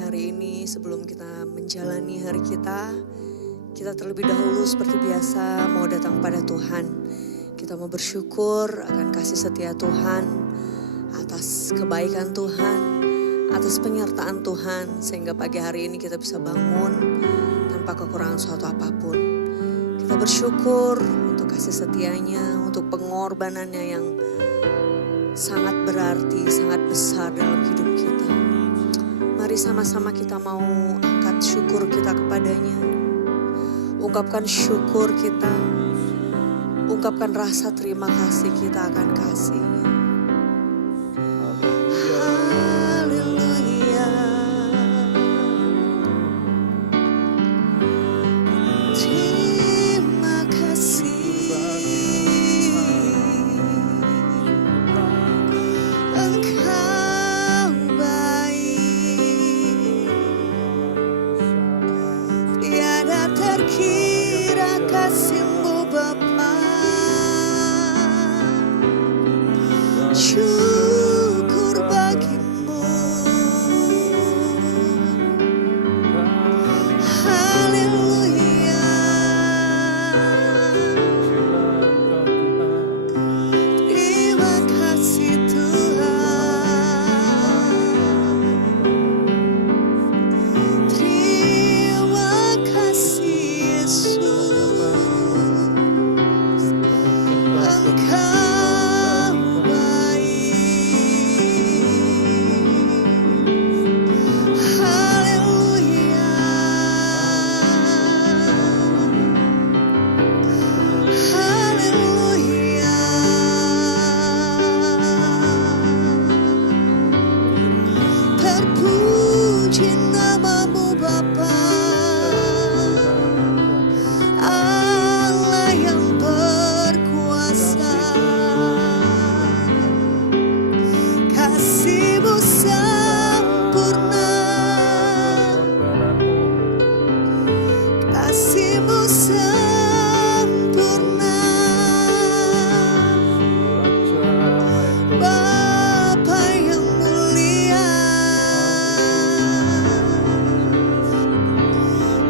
hari ini sebelum kita menjalani hari kita terlebih dahulu seperti biasa mau datang pada Tuhan. Kita mau bersyukur akan kasih setia Tuhan, atas kebaikan Tuhan, atas penyertaan Tuhan, sehingga pagi hari ini kita bisa bangun tanpa kekurangan suatu apapun. Kita bersyukur untuk kasih setianya, untuk pengorbanannya yang sangat berarti, sangat besar dalam hidup kita. Mari sama-sama kita mau angkat syukur kita kepadanya. Ungkapkan syukur kita, ungkapkan rasa terima kasih kita akan kasih-Nya. Haleluya. Terima kasih. Engkau baik, tiada terkira kasih-Mu Bapa. Syukur bagimu. Haleluya. Terima kasih Tuhan. Terima kasih Yesus. Engkau haleluya. Haleluya. Terpuji nama-Mu Bapa, Allah yang berkuasa. Kasih-Mu sempurna, kasih-Mu sempurna. Bapa yang mulia,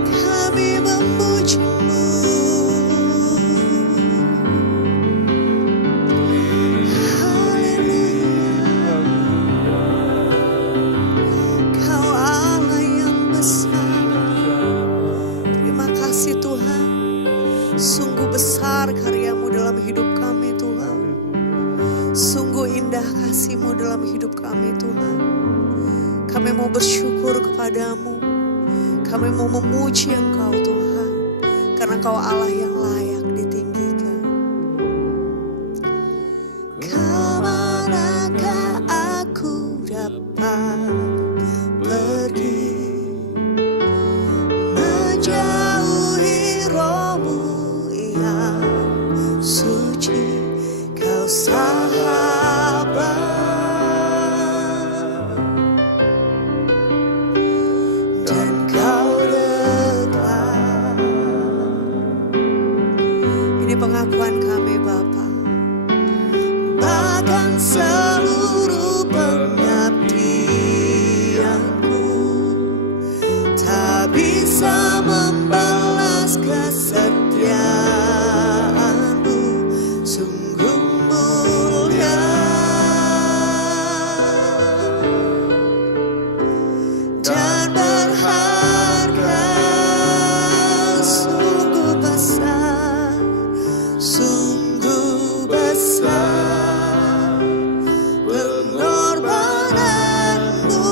kami memuji-Mu. Haleluya. Kau Allah yang besar. Terima kasih Tuhan. Sungguh besar karya-Mu dalam hidup kami Tuhan. Sungguh indah kasih-Mu dalam hidup kami Tuhan. Kami mau bersyukur kepada-Mu. Kami mau memuji Engkau Tuhan. Karena Engkau Allah yang layak ditinggikan. Kemanakah aku dapat pergi, menjauhi Roh-Mu yang suci. Kau sahabat dan Kau dekat. Ini pengakuan kami Bapa. Bahkan seluruh pengabdianku tak bisa membalas kesetiaan-Mu. Sungguh mulia dan berharga. Sungguh besar, sungguh besar pengorbanan-Mu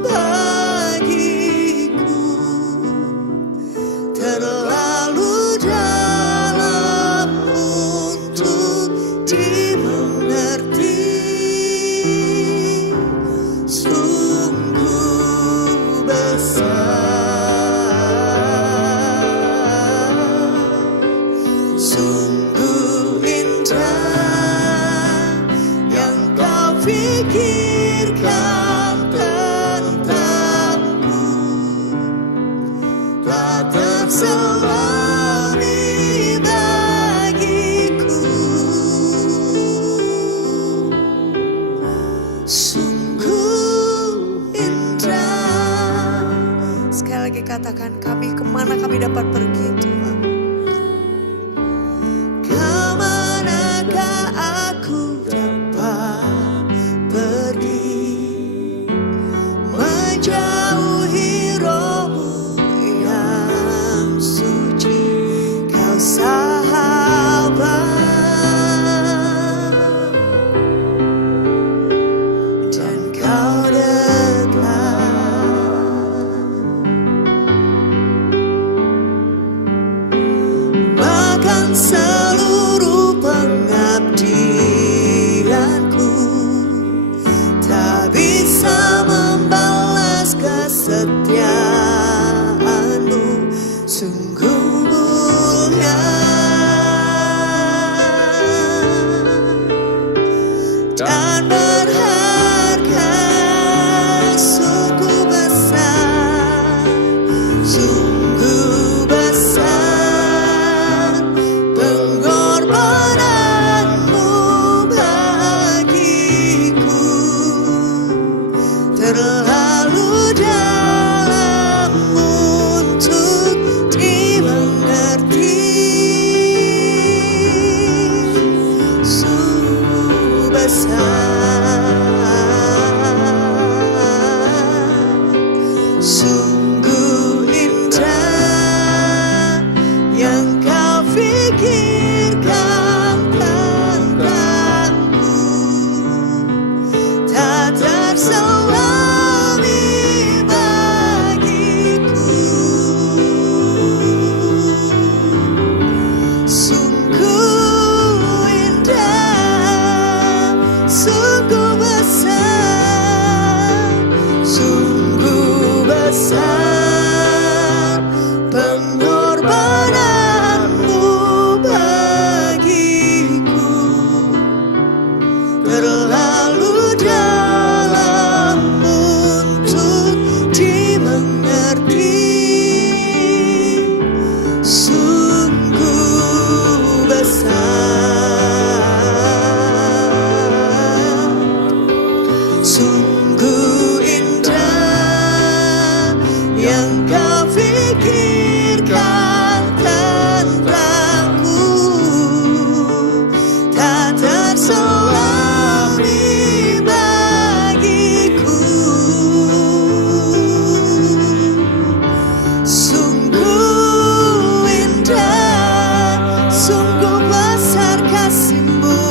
bagiku. Terlalu dalam untuk dimengerti. Sungguh besar. sekali lagi katakan, kemana kami dapat pergi Tuhan? Kemanakah aku dapat pergi, menjauhi Roh-Mu yang suci, Kau sahabat, dan Kau bahkan seluruh pengabdianku tak bisa membalas kesetiaan-Mu, sungguh mulia dan berharga, sungguh besar, sungguh besar. Terlalu dalam untuk dimengerti, sungguh besar, sungguh indah yang Kau pikirkan tentangku, tak terseluruh besar pengorbanan-Mu bagiku, terlalu dalam untuk dimengerti, sungguh besar, sungguh indah yang Kau pikirkan tentangku, tak terselami bagiku, sungguh indah, sungguh besar kasih-Mu,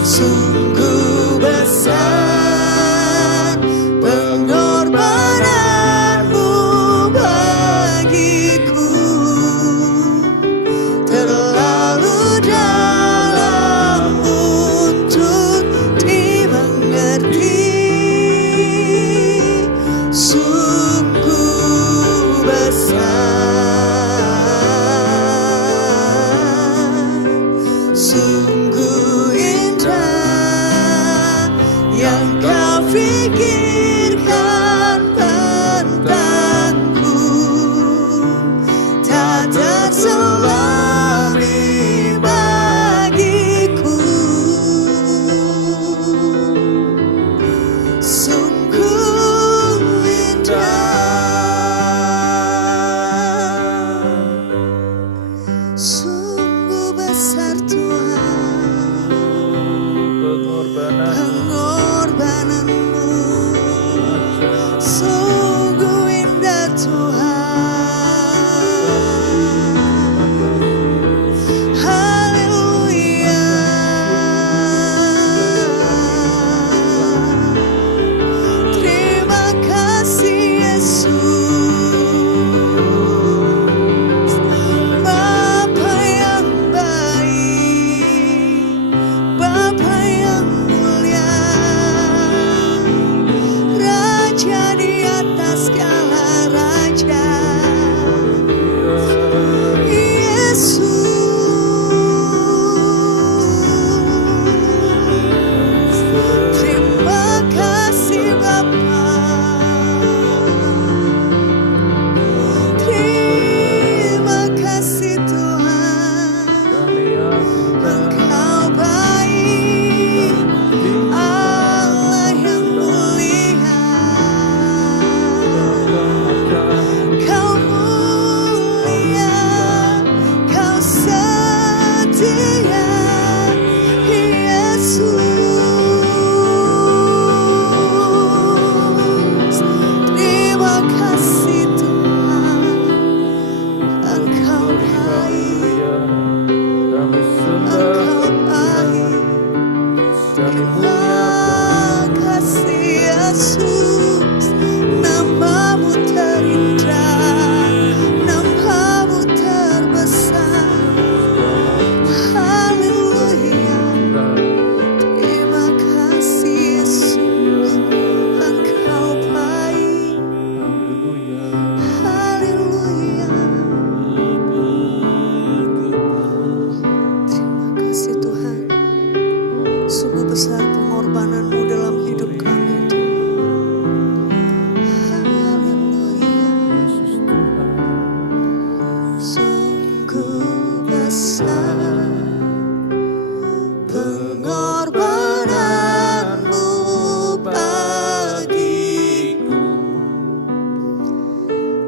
sungguh besar pengorbanan-Mu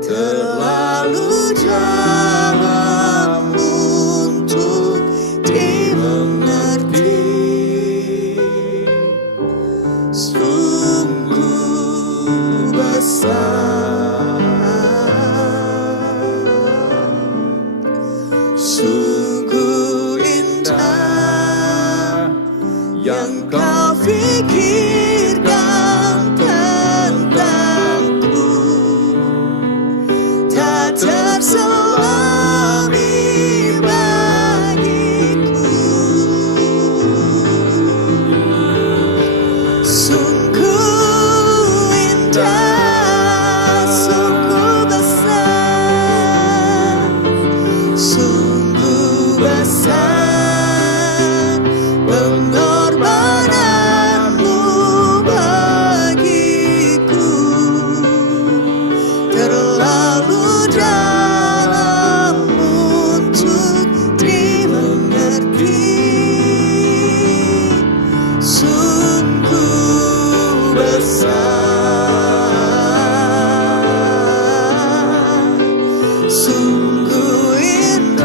terlalu dalam untuk dimengerti. Sungguh besar, sungguh indah yang kau pikirkan tentangku, tak terselami bagiku. Sungguh indah, sungguh besar, sungguh besar pengorbananmu bagiku, terlalu dalam untuk dimengerti. Sungguh besar, sungguh indah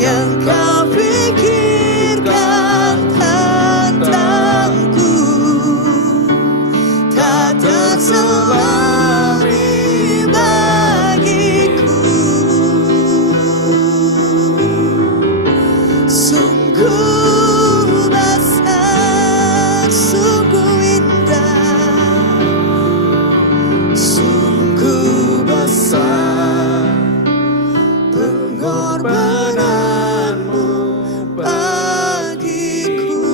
yang kau pikirkan tentangku, tak terselami bagiku. Sungguh besar, sungguh indah, sungguh besar pengorbananmu bagiku,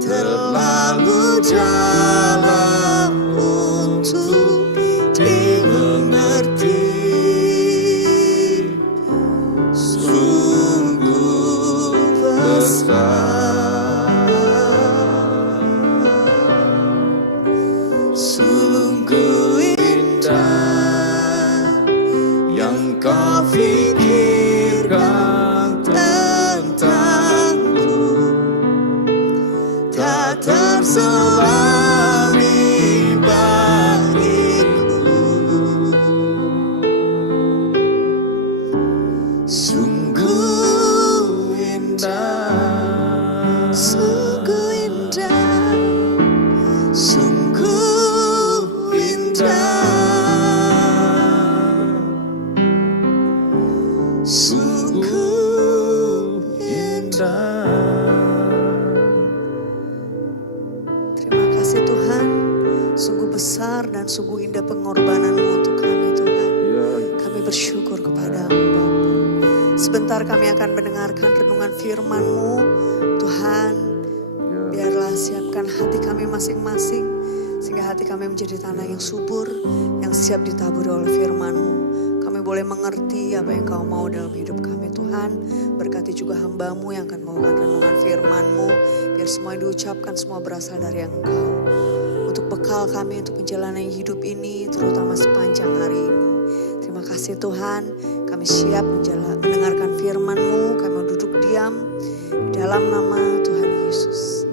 terlalu dalam untuk dimengerti. Sungguh besar, sungguh indah yang kau pikirkan tentangku, tak terselami bagiku. Sungguh indah, sungguh indah, sungguh indah, sungguh indah. Terima kasih Tuhan, sungguh besar dan sungguh indah pengorbananmu untuk kami Tuhan. Kami bersyukur kepadamu Bapa. Sebentar kami akan mendengarkan renungan firman-Mu Tuhan. Biarlah siapkan hati kami masing-masing, sehingga hati kami menjadi tanah yang subur, yang siap ditaburi oleh firman-Mu. Kami boleh mengerti apa yang Kau mau dalam hidup kami Tuhan. Berkati juga hamba-Mu yang akan membawakan renungan firman-Mu. Biar semua yang diucapkan semua berasal dari Engkau. Untuk bekal kami untuk menjalani hidup ini, terutama sepanjang hari ini. Terima kasih Tuhan, kami siap mendengarkan firman-Mu. Kami mau duduk diam di dalam nama Tuhan Yesus.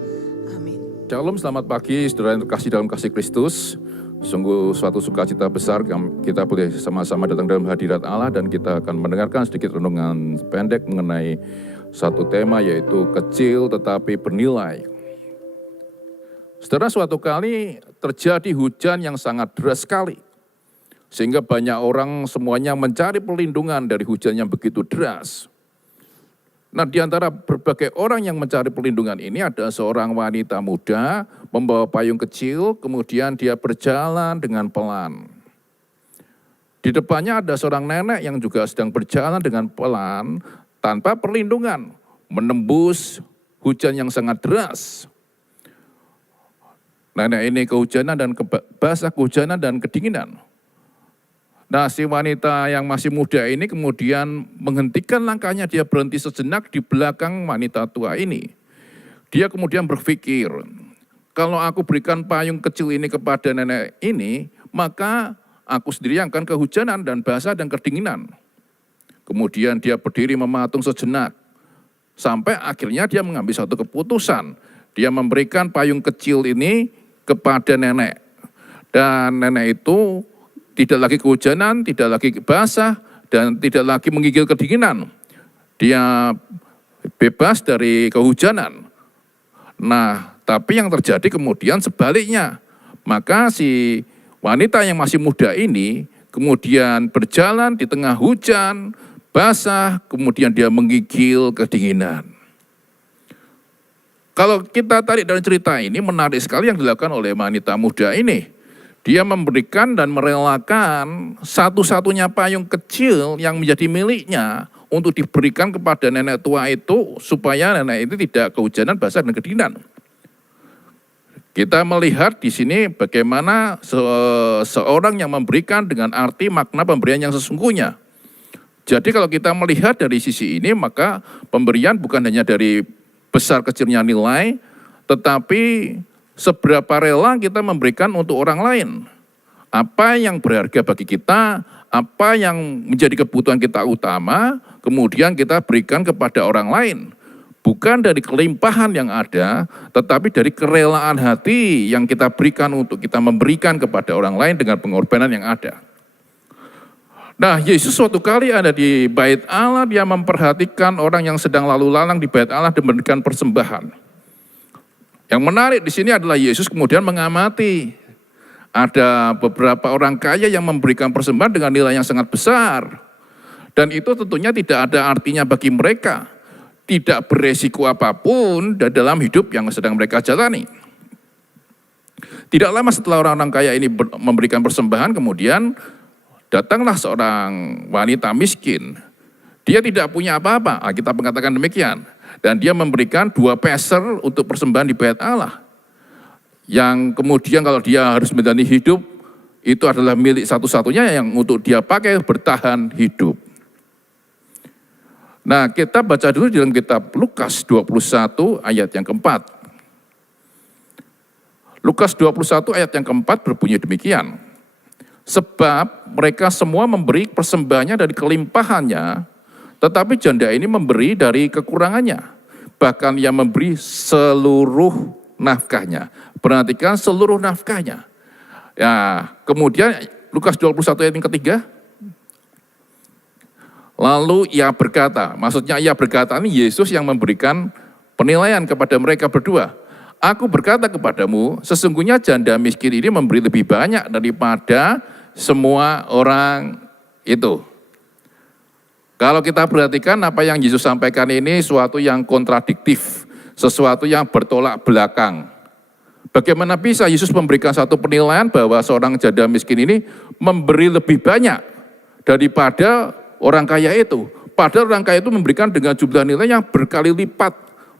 Amin. Shalom, selamat pagi saudara yang terkasih dalam kasih Kristus. Sungguh suatu sukacita besar kita boleh sama-sama datang dalam hadirat Allah dan kita akan mendengarkan sedikit renungan pendek mengenai satu tema, yaitu kecil tetapi bernilai. Saudara, suatu kali terjadi hujan yang sangat deras sekali, sehingga banyak orang semuanya mencari perlindungan dari hujan yang begitu deras. Nah, di antara berbagai orang yang mencari perlindungan ini ada seorang wanita muda membawa payung kecil, kemudian dia berjalan dengan pelan. Di depannya ada seorang nenek yang juga sedang berjalan dengan pelan tanpa perlindungan, menembus hujan yang sangat deras. Nenek ini kehujanan dan basah kehujanan dan kedinginan. Nah, si wanita yang masih muda ini kemudian menghentikan langkahnya, dia berhenti sejenak di belakang wanita tua ini. Dia kemudian berpikir, kalau aku berikan payung kecil ini kepada nenek ini, maka aku sendiri yang akan kehujanan dan basah dan kedinginan. Kemudian dia berdiri mematung sejenak, sampai akhirnya dia mengambil satu keputusan. Dia memberikan payung kecil ini kepada nenek. Dan nenek itu tidak lagi kehujanan, tidak lagi basah, dan tidak lagi menggigil kedinginan. Dia bebas dari kehujanan. Nah, tapi yang terjadi kemudian sebaliknya. Maka si wanita yang masih muda ini kemudian berjalan di tengah hujan, basah, kemudian dia menggigil kedinginan. Kalau kita tarik dari cerita ini, menarik sekali yang dilakukan oleh wanita muda ini. Dia memberikan dan merelakan satu-satunya payung kecil yang menjadi miliknya untuk diberikan kepada nenek tua itu supaya nenek itu tidak kehujanan, basah, dan kedinginan. Kita melihat di sini bagaimana seorang yang memberikan dengan arti makna pemberian yang sesungguhnya. Jadi kalau kita melihat dari sisi ini, maka pemberian bukan hanya dari besar kecilnya nilai, tetapi seberapa rela kita memberikan untuk orang lain. Apa yang berharga bagi kita, apa yang menjadi kebutuhan kita utama, kemudian kita berikan kepada orang lain. Bukan dari kelimpahan yang ada, tetapi dari kerelaan hati yang kita berikan untuk kita memberikan kepada orang lain dengan pengorbanan yang ada. Nah, Yesus suatu kali ada di bait Allah, dia memperhatikan orang yang sedang lalu lalang di bait Allah dan memberikan persembahan. Yang menarik di sini adalah Yesus kemudian mengamati ada beberapa orang kaya yang memberikan persembahan dengan nilai yang sangat besar. Dan itu tentunya tidak ada artinya bagi mereka. Tidak beresiko apapun dalam hidup yang sedang mereka jalani. Tidak lama setelah orang-orang kaya ini memberikan persembahan, kemudian datanglah seorang wanita miskin. Dia tidak punya apa-apa, kita mengatakan demikian. Dan dia memberikan 2 peser untuk persembahan di bait Allah. Yang kemudian kalau dia harus menjalani hidup, itu adalah milik satu-satunya yang untuk dia pakai bertahan hidup. Nah, kita baca dulu dalam kitab Lukas 21 ayat yang keempat. Lukas 21 ayat yang keempat berbunyi demikian. Sebab mereka semua memberi persembahannya dari kelimpahannya, tetapi janda ini memberi dari kekurangannya. Bahkan ia memberi seluruh nafkahnya. Perhatikan seluruh nafkahnya. Ya, kemudian Lukas 21 ayat yang ketiga. Lalu ia berkata, maksudnya ia berkata ini Yesus yang memberikan penilaian kepada mereka berdua. Aku berkata kepadamu, sesungguhnya janda miskin ini memberi lebih banyak daripada semua orang itu. Kalau kita perhatikan apa yang Yesus sampaikan ini suatu yang kontradiktif, sesuatu yang bertolak belakang. Bagaimana bisa Yesus memberikan satu penilaian bahwa seorang janda miskin ini memberi lebih banyak daripada orang kaya itu. Padahal orang kaya itu memberikan dengan jumlah nilai yang berkali lipat,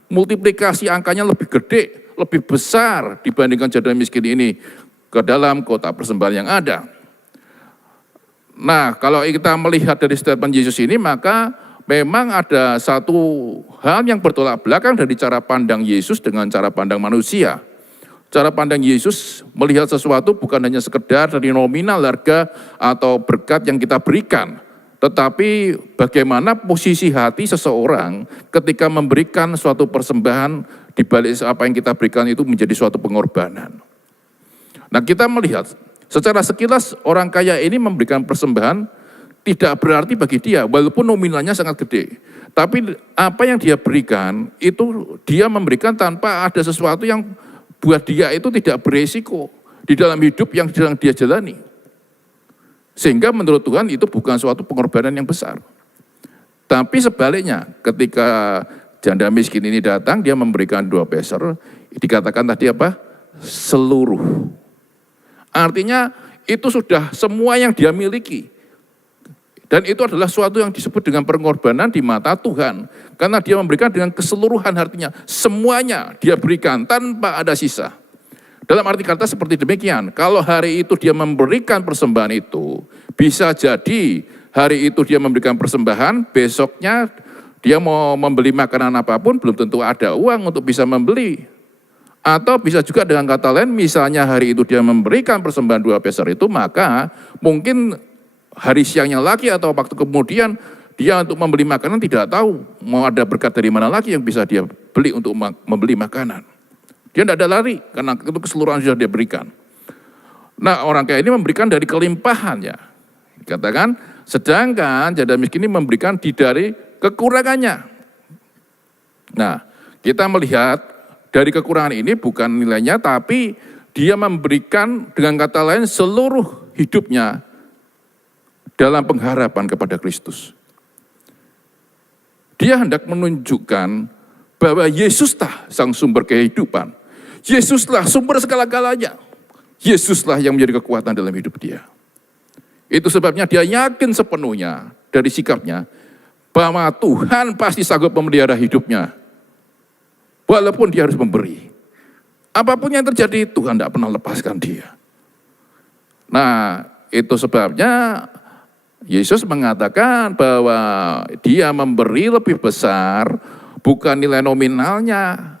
multiplikasi angkanya lebih gede, lebih besar dibandingkan janda miskin ini ke dalam kota persembahan yang ada. Nah, kalau kita melihat dari statement Yesus ini, maka memang ada satu hal yang bertolak belakang dari cara pandang Yesus dengan cara pandang manusia. Cara pandang Yesus melihat sesuatu bukan hanya sekedar dari nominal harga atau berkat yang kita berikan, tetapi bagaimana posisi hati seseorang ketika memberikan suatu persembahan di balik apa yang kita berikan itu menjadi suatu pengorbanan. Nah, kita melihat secara sekilas orang kaya ini memberikan persembahan tidak berarti bagi dia, walaupun nominalnya sangat gede. Tapi apa yang dia berikan, itu dia memberikan tanpa ada sesuatu yang buat dia itu tidak beresiko di dalam hidup yang sedang dia jalani. Sehingga menurut Tuhan itu bukan suatu pengorbanan yang besar. Tapi sebaliknya, ketika janda miskin ini datang, dia memberikan 2 peser, dikatakan tadi apa? Seluruh. Artinya itu sudah semua yang dia miliki. Dan itu adalah suatu yang disebut dengan pengorbanan di mata Tuhan. Karena dia memberikan dengan keseluruhan, artinya semuanya dia berikan tanpa ada sisa. Dalam arti kata seperti demikian, kalau hari itu dia memberikan persembahan itu, bisa jadi hari itu dia memberikan persembahan, besoknya dia mau membeli makanan apapun, belum tentu ada uang untuk bisa membeli. Atau bisa juga dengan kata lain, misalnya hari itu dia memberikan persembahan 2 peser itu, maka mungkin hari siangnya lagi atau waktu kemudian dia untuk membeli makanan tidak tahu mau ada berkat dari mana lagi yang bisa dia beli untuk membeli makanan. Dia tidak ada lari karena itu keseluruhan sudah dia berikan. Nah, orang kaya ini memberikan dari kelimpahannya. Katakan, sedangkan janda miskin ini memberikan dari kekurangannya. Nah, kita melihat dari kekurangan ini bukan nilainya, tapi dia memberikan dengan kata lain seluruh hidupnya dalam pengharapan kepada Kristus. Dia hendak menunjukkan bahwa Yesuslah sang sumber kehidupan. Yesuslah sumber segala-galanya. Yesuslah yang menjadi kekuatan dalam hidup dia. Itu sebabnya dia yakin sepenuhnya dari sikapnya bahwa Tuhan pasti sanggup memelihara hidupnya. Walaupun dia harus memberi. Apapun yang terjadi, Tuhan tidak pernah lepaskan dia. Nah, itu sebabnya Yesus mengatakan bahwa dia memberi lebih besar bukan nilai nominalnya,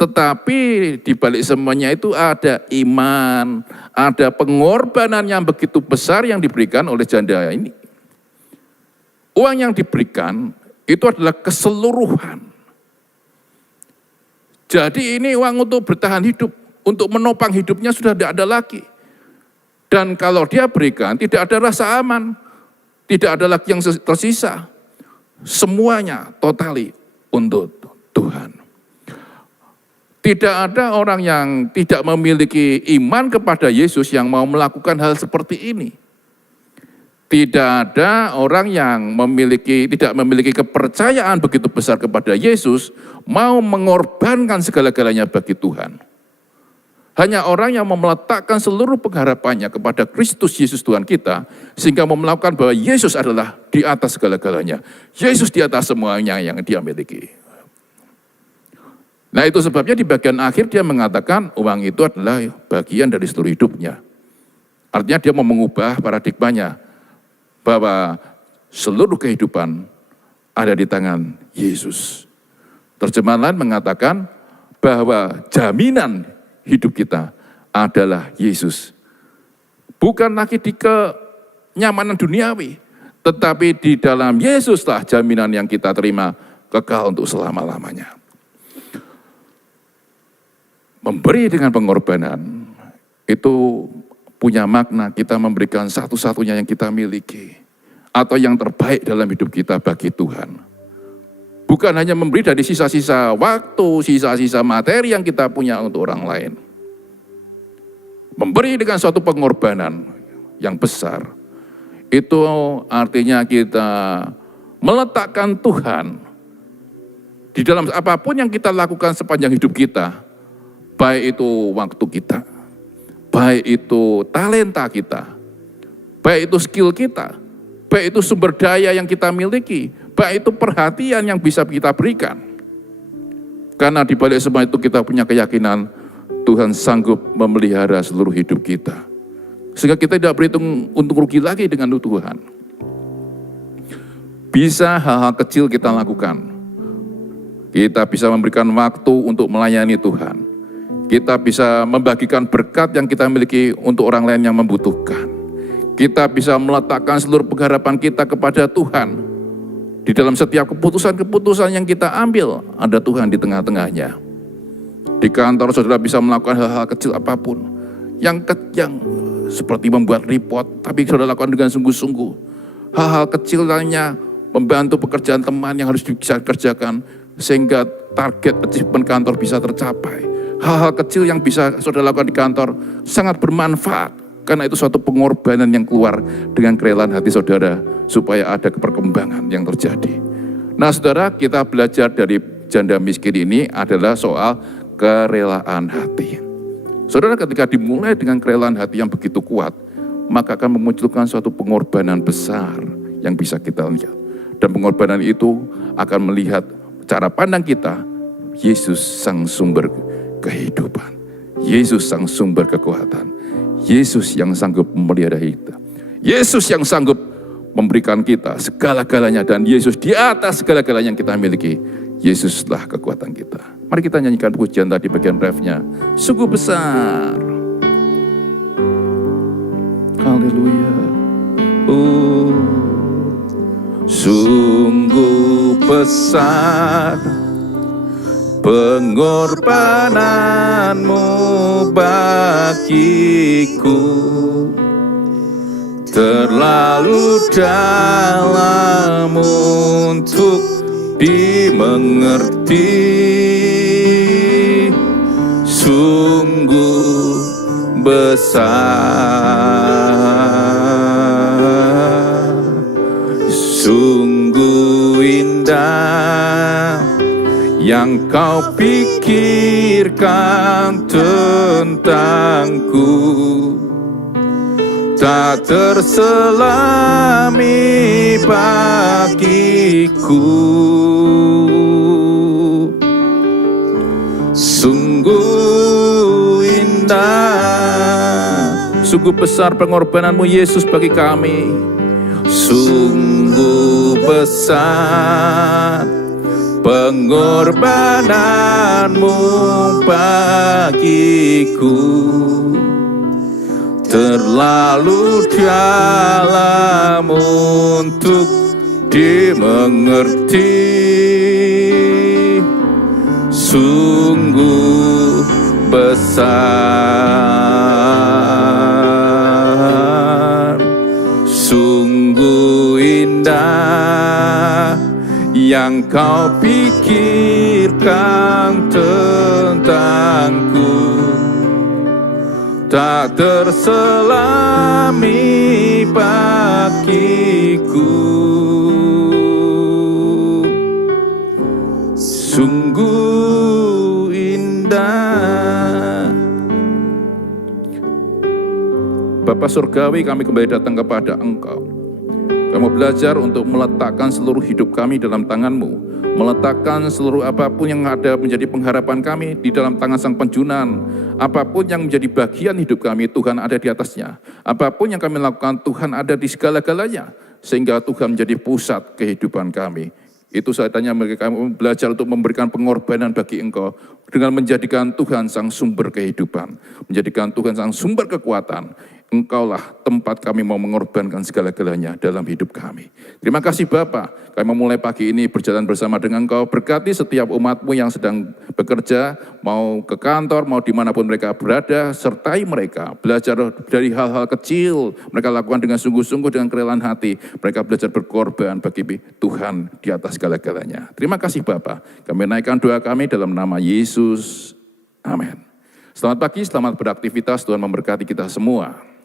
tetapi di balik semuanya itu ada iman, ada pengorbanan yang begitu besar yang diberikan oleh janda ini. Uang yang diberikan itu adalah keseluruhan. Jadi ini uang untuk bertahan hidup, untuk menopang hidupnya sudah tidak ada lagi. Dan kalau dia berikan tidak ada rasa aman, tidak ada lagi yang tersisa. Semuanya totali untuk Tuhan. Tidak ada orang yang tidak memiliki iman kepada Yesus yang mau melakukan hal seperti ini. Tidak ada orang yang tidak memiliki kepercayaan begitu besar kepada Yesus, mau mengorbankan segala-galanya bagi Tuhan. Hanya orang yang meletakkan seluruh pengharapannya kepada Kristus Yesus Tuhan kita, sehingga melakukan bahwa Yesus adalah di atas segala-galanya. Yesus di atas semuanya yang dia miliki. Nah, itu sebabnya di bagian akhir dia mengatakan uang itu adalah bagian dari seluruh hidupnya. Artinya dia mau mengubah paradigmanya bahwa seluruh kehidupan ada di tangan Yesus. Terjemahan lain mengatakan bahwa jaminan hidup kita adalah Yesus. Bukan lagi di kenyamanan duniawi, tetapi di dalam Yesuslah jaminan yang kita terima kekal untuk selama-lamanya. Memberi dengan pengorbanan itu punya makna kita memberikan satu-satunya yang kita miliki atau yang terbaik dalam hidup kita bagi Tuhan. Bukan hanya memberi dari sisa-sisa waktu, sisa-sisa materi yang kita punya untuk orang lain. Memberi dengan suatu pengorbanan yang besar, itu artinya kita meletakkan Tuhan di dalam apapun yang kita lakukan sepanjang hidup kita, baik itu waktu kita, baik itu talenta kita, baik itu skill kita, baik itu sumber daya yang kita miliki, baik itu perhatian yang bisa kita berikan. Karena di balik semua itu kita punya keyakinan Tuhan sanggup memelihara seluruh hidup kita. Sehingga kita tidak berhitung untung rugi lagi dengan Tuhan. Bisa hal-hal kecil kita lakukan. Kita bisa memberikan waktu untuk melayani Tuhan. Kita bisa membagikan berkat yang kita miliki untuk orang lain yang membutuhkan. Kita bisa meletakkan seluruh pengharapan kita kepada Tuhan. Di dalam setiap keputusan-keputusan yang kita ambil, ada Tuhan di tengah-tengahnya. Di kantor saudara bisa melakukan hal-hal kecil apapun. Yang seperti membuat report, tapi saudara lakukan dengan sungguh-sungguh. Hal-hal kecil lainnya, membantu pekerjaan teman yang harus bisa dikerjakan, sehingga target achievement kantor bisa tercapai. Hal-hal kecil yang bisa saudara lakukan di kantor sangat bermanfaat. Karena itu suatu pengorbanan yang keluar dengan kerelaan hati saudara supaya ada perkembangan yang terjadi. Nah saudara, kita belajar dari janda miskin ini adalah soal kerelaan hati. Saudara, ketika dimulai dengan kerelaan hati yang begitu kuat, maka akan memunculkan suatu pengorbanan besar yang bisa kita lihat. Dan pengorbanan itu akan melihat cara pandang kita, Yesus sang sumber kehidupan. Yesus sang sumber kekuatan. Yesus yang sanggup memelihara kita. Yesus yang sanggup memberikan kita segala-galanya. Dan Yesus di atas segala-galanya yang kita miliki. Yesuslah kekuatan kita. Mari kita nyanyikan pujian tadi bagian refnya. Sungguh besar. Haleluya. Oh, sungguh besar pengorbananmu bagiku terlalu dalam untuk dimengerti, sungguh besar, sungguh indah yang kau pikirkan tentangku, tak terselami bagiku. Sungguh indah, sungguh besar pengorbananmu Yesus bagi kami. Sungguh besar pengorbananmu bagiku, terlalu dalam untuk dimengerti, sungguh besar, sungguh indah yang kau pikirkan tentangku, tak terselami bagiku. Sungguh indah. Bapa Surgawi, kami kembali datang kepada Engkau. Kami belajar untuk meletakkan seluruh hidup kami dalam tangan-Mu, meletakkan seluruh apapun yang ada menjadi pengharapan kami di dalam tangan Sang Penjunan. Apapun yang menjadi bagian hidup kami, Tuhan ada di atasnya. Apapun yang kami lakukan, Tuhan ada di segala-galanya, sehingga Tuhan menjadi pusat kehidupan kami. Itu saatnya kami belajar untuk memberikan pengorbanan bagi Engkau dengan menjadikan Tuhan Sang sumber kehidupan, menjadikan Tuhan Sang sumber kekuatan. Engkaulah tempat kami mau mengorbankan segala-galanya dalam hidup kami. Terima kasih Bapa, kami memulai pagi ini berjalan bersama dengan Engkau. Berkati setiap umat-Mu yang sedang bekerja, mau ke kantor, mau dimanapun mereka berada, sertai mereka. Belajar dari hal-hal kecil, mereka lakukan dengan sungguh-sungguh, dengan kerelaan hati. Mereka belajar berkorban bagi Tuhan di atas segala-galanya. Terima kasih Bapa, kami naikkan doa kami dalam nama Yesus. Amin. Selamat pagi, selamat beraktivitas, Tuhan memberkati kita semua.